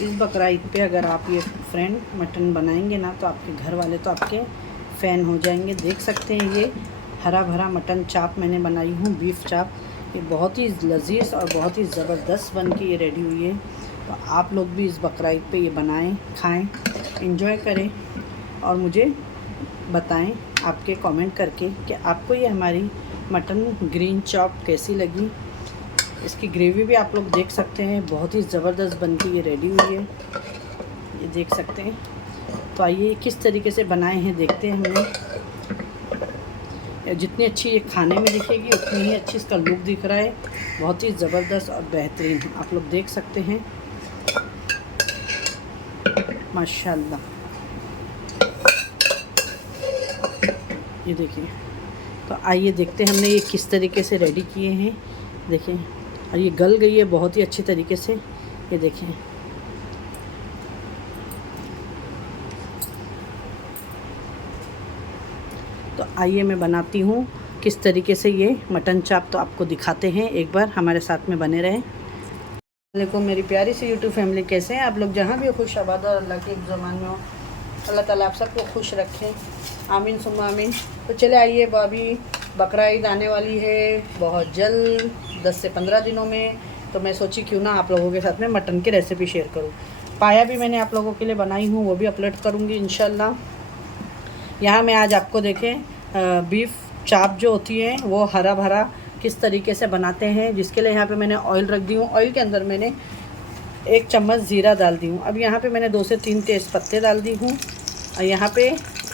इस बकरा ईद पे अगर आप ये फ्रेंड मटन बनाएंगे ना तो आपके घर वाले तो आपके फ़ैन हो जाएंगे। देख सकते हैं ये हरा भरा मटन चाप मैंने बनाई हूँ, बीफ चाप। ये बहुत ही लजीज और बहुत ही ज़बरदस्त बन के ये रेडी हुई है। तो आप लोग भी इस बकरा ईद पे ये बनाएं, खाएं, एंजॉय करें और मुझे बताएं आपके कमेंट करके कि आपको ये हमारी मटन ग्रीन चॉप कैसी लगी। इसकी ग्रेवी भी आप लोग देख सकते हैं, बहुत ही ज़बरदस्त बन के ये रेडी हुई है, ये देख सकते हैं। तो आइए किस तरीके से बनाए हैं देखते हैं हमने। जितनी अच्छी ये खाने में दिखेगी उतनी ही अच्छी इसका लुक दिख रहा है, बहुत ही ज़बरदस्त और बेहतरीन आप लोग देख सकते हैं, माशाल्लाह। ये देखिए, तो आइए देखते हैं हमने ये किस तरीके से रेडी किए हैं। देखिए, और ये गल गई है बहुत ही अच्छी तरीके से, ये देखिए। तो आइए मैं बनाती हूँ किस तरीके से ये मटन चाप, तो आपको दिखाते हैं, एक बार हमारे साथ में बने रहें। वालेकुम मेरी प्यारी सी यूट्यूब फैमिली, कैसे हैं आप लोग? जहाँ भी खुश आबाद और अल्लाह के ज़मान में हो, अल्लाह ताला आप सबको खुश रखें, आमीन सुम्मा आमीन। तो चले आइए, भाभी बकरा ईद आने वाली है बहुत जल्द, 10 से 15 दिनों में। तो मैं सोची क्यों ना आप लोगों के साथ में मटन की रेसिपी शेयर करूं। पाया भी मैंने आप लोगों के लिए बनाई हूं, वो भी अपलोड करूंगी इंशाल्लाह। यहाँ मैं आज आपको देखें बीफ चाप जो होती है वो हरा भरा किस तरीके से बनाते हैं, जिसके लिए यहाँ पे मैंने ऑयल रख दी हूँ। ऑयल के अंदर मैंने 1 चम्मच ज़ीरा डाल दी हूँ। अब यहाँ पे मैंने 2 से 3 तेज़ पत्ते डाल दी हूँ, और यहाँ पे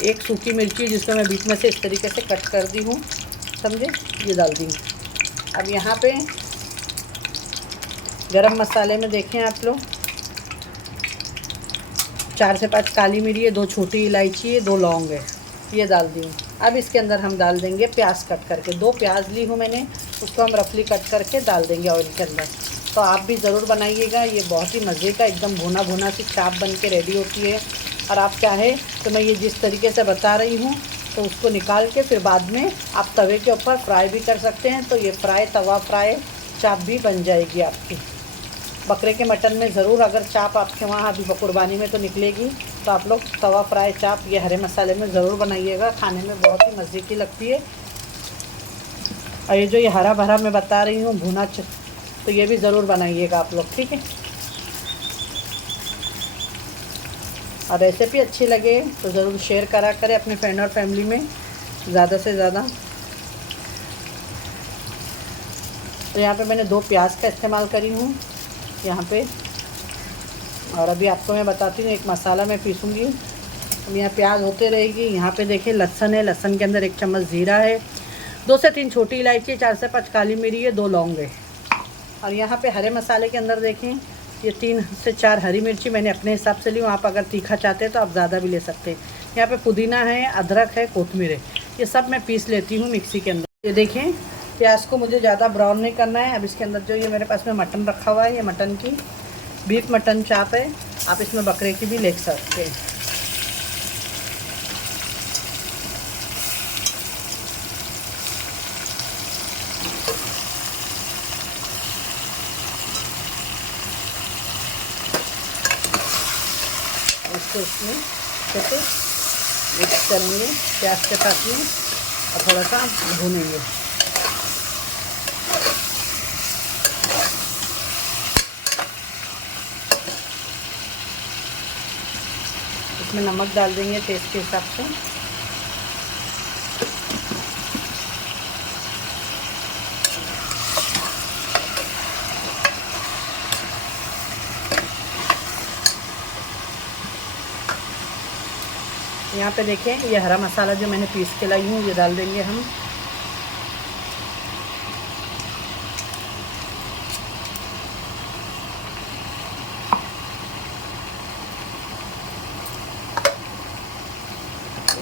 1 सूखी मिर्ची जिसको मैं बीच में से इस तरीके से कट कर दी हूँ, समझे, ये डाल दी हूँ। अब यहाँ पे गरम मसाले में देखें आप लोग 4 से 5 काली मिरी है, 2 छोटी इलायची है, 2 लौंग है, ये डाल दी हूँ। अब इसके अंदर हम डाल देंगे प्याज कट करके, 2 प्याज ली हूँ मैंने, उसको हम रफली कट करके डाल देंगे ऑयल के अंदर। तो आप भी ज़रूर बनाइएगा, ये बहुत ही मज़े का एकदम भुना भुना सी चाप बन के रेडी होती है। और आप चाहें तो मैं ये जिस तरीके से बता रही हूँ तो उसको निकाल के फिर बाद में आप तवे के ऊपर फ्राई भी कर सकते हैं। तो ये तवा फ्राई चाप भी बन जाएगी आपकी। बकरे के मटन में ज़रूर अगर चाप आपके वहाँ अभी कुर्बानी में तो निकलेगी, तो आप लोग तवा फ्राई चाप ये हरे मसाले में ज़रूर बनाइएगा, खाने में बहुत ही मज़े की लगती है। और ये जो ये हरा भरा मैं बता रही हूँ भुना, तो ये भी ज़रूर बनाइएगा आप लोग, ठीक है। और रेसिपी अच्छी लगे तो ज़रूर शेयर करा करें अपने फ्रेंड और फैमिली में ज़्यादा से ज़्यादा। तो यहाँ पे मैंने 2 प्याज का इस्तेमाल करी हूँ यहाँ पे। और अभी आपको मैं बताती हूँ एक मसाला मैं पीसूँगी। अब यहाँ प्याज होते रहेगी। यहाँ पे देखिए लहसुन है, लहसुन के अंदर 1 चम्मच ज़ीरा है, 2 से 3 छोटी इलायची, 4 से 5 काली मिरी है, 2 लौंग है। और यहाँ पे हरे मसाले के अंदर देखें ये 3 से 4 हरी मिर्ची मैंने अपने हिसाब से ली हूँ, आप अगर तीखा चाहते हैं तो आप ज़्यादा भी ले सकते हैं। यहाँ पे पुदीना है, अदरक है, कोतमीर है, ये सब मैं पीस लेती हूँ मिक्सी के अंदर। ये देखें प्याज को मुझे ज़्यादा ब्राउन नहीं करना है। अब इसके अंदर जो ये मेरे पास में मटन रखा हुआ है, ये मटन की बीफ मटन चाप है, आप इसमें बकरे की भी ले सकते हैं। इसको इसमें कैसे मिक्स करेंगे प्याज के साथ में और थोड़ा सा भूनेंगे। इसमें नमक डाल देंगे टेस्ट के हिसाब से। यहाँ पे देखें ये हरा मसाला जो मैंने पीस के लाई हूँ ये डाल देंगे हम।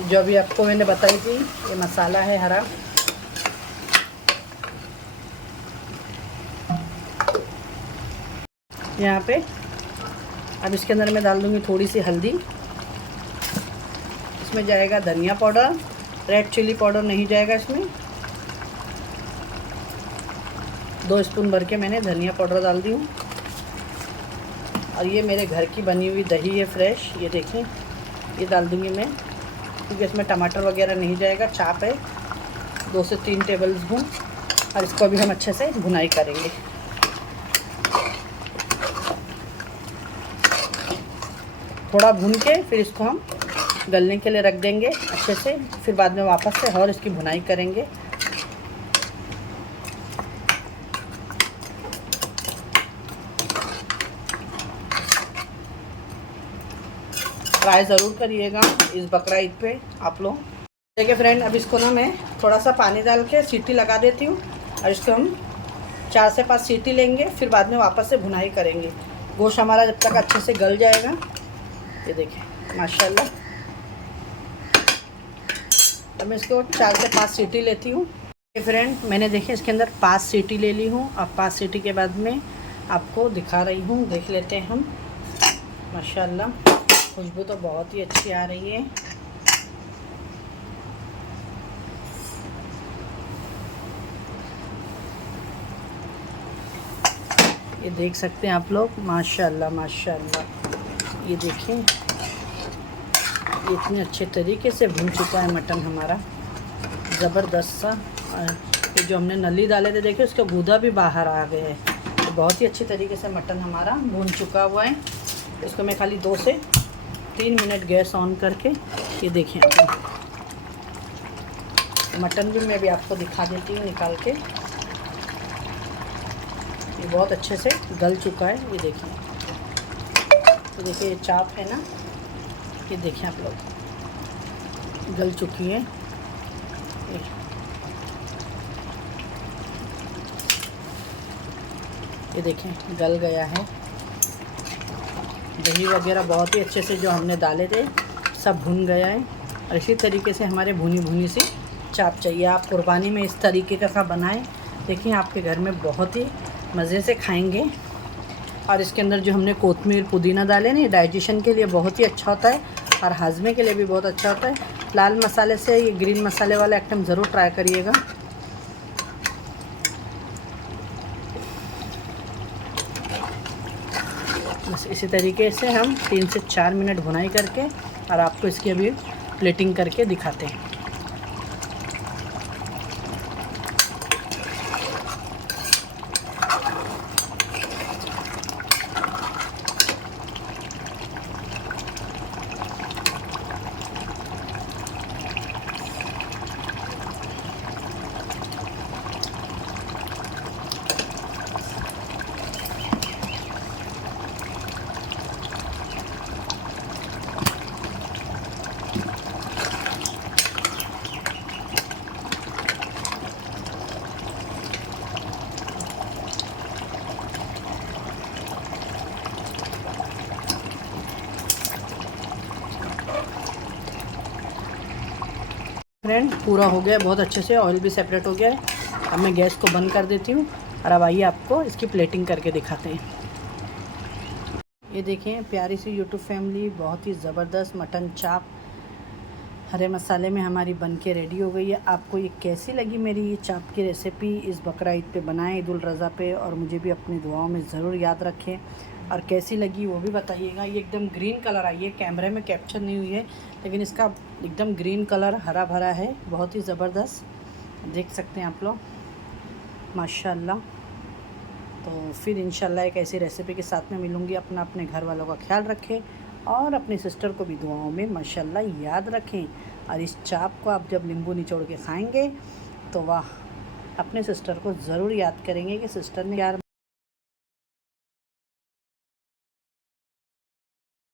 जो अभी आपको मैंने बताई थी ये मसाला है हरा। यहाँ पे अब इसके अंदर मैं डाल दूँगी थोड़ी सी हल्दी, इसमें जाएगा धनिया पाउडर, रेड चिली पाउडर नहीं जाएगा इसमें। 2 स्पून भर के मैंने धनिया पाउडर डाल दी हूँ। और ये मेरे घर की बनी हुई दही है फ्रेश, ये देखें, ये डाल दूँगी मैं क्योंकि इसमें टमाटर वगैरह नहीं जाएगा। चाप है 2 से 3 टेबल स्पून और इसको अभी हम अच्छे से भुनाई करेंगे। थोड़ा भून के फिर इसको हम गलने के लिए रख देंगे अच्छे से, फिर बाद में वापस से और इसकी भुनाई करेंगे। ट्राई ज़रूर करिएगा इस बकरा ईद पे आप लोग। देखिए फ्रेंड, अब इसको ना मैं थोड़ा सा पानी डाल के सीटी लगा देती हूँ और इसको हम 4 से 5 सीटी लेंगे, फिर बाद में वापस से भुनाई करेंगे। गोश्त हमारा जब तक अच्छे से गल जाएगा। ये देखिए माशाल्लाह। अब मैं इसको 4 से 5 सीटी लेती हूँ। फ्रेंड, मैंने देखिए इसके अंदर 5 सीटी ले ली हूँ। अब 5 सीटी के बाद में आपको दिखा रही हूँ, देख लेते हैं हम। माशाल्लाह खुशबू तो बहुत ही अच्छी आ रही है। ये देख सकते हैं आप लोग, माशाल्लाह माशाल्लाह। ये देखें, ये इतने अच्छे तरीके से भून चुका है मटन हमारा, ज़बरदस्त सा। ये जो हमने नली डाले थे देखिए, उसका गूदा भी बाहर आ गया है। तो बहुत ही अच्छी तरीके से मटन हमारा भून चुका हुआ है। इसको मैं खाली 2 से 3 मिनट गैस ऑन करके, ये देखें आप, मटन भी मैं भी आपको दिखा देती हूँ निकाल के। ये बहुत अच्छे से गल चुका है, ये देखिए। तो देखिए ये चाप है ना, ये देखें आप लोग, गल चुकी है। ये देखें गल गया है। दही वगैरह बहुत ही अच्छे से जो हमने डाले थे सब भुन गया है। और इसी तरीके से हमारे भुनी भुनी सी चाप चाहिए। आप कुर्बानी में इस तरीके का बनाएं, देखिए आपके घर में बहुत ही मज़े से खाएंगे। और इसके अंदर जो हमने कोतमीर पुदीना डाले ना, डाइजेशन के लिए बहुत ही अच्छा होता है और हाजमे के लिए भी बहुत अच्छा होता है। लाल मसाले से ये ग्रीन मसाले वाला आइटम ज़रूर ट्राई करिएगा। बस इसी तरीके से हम 3 से 4 मिनट भुनाई करके और आपको इसकी अभी प्लेटिंग करके दिखाते हैं। फ्रेंड पूरा हो गया बहुत अच्छे से, ऑयल भी सेपरेट हो गया है। अब मैं गैस को बंद कर देती हूँ और अब आइए आपको इसकी प्लेटिंग करके दिखाते हैं। ये देखें प्यारी सी यूट्यूब फैमिली, बहुत ही ज़बरदस्त मटन चाप हरे मसाले में हमारी बन के रेडी हो गई है। आपको ये कैसी लगी मेरी ये चाप की रेसिपी? इस बकरा ईद पे बनाएं, ईद उल रज़ा पे, और मुझे भी अपनी दुआओं में ज़रूर याद रखें। और कैसी लगी वो भी बताइएगा। ये एकदम ग्रीन कलर आई है, कैमरे में कैप्चर नहीं हुई है लेकिन इसका एकदम ग्रीन कलर हरा भरा है, बहुत ही ज़बरदस्त, देख सकते हैं आप लोग माशाल्लाह। तो फिर इंशाल्लाह एक ऐसी रेसिपी के साथ में मिलूँगी। अपने घर वालों का ख्याल रखें और अपनी सिस्टर को भी दुआओं में माशाल्लाह याद रखें। और इस चाप को आप जब नींबू निचोड़ के खाएंगे तो वाह, अपने सिस्टर को ज़रूर याद करेंगे कि सिस्टर ने यार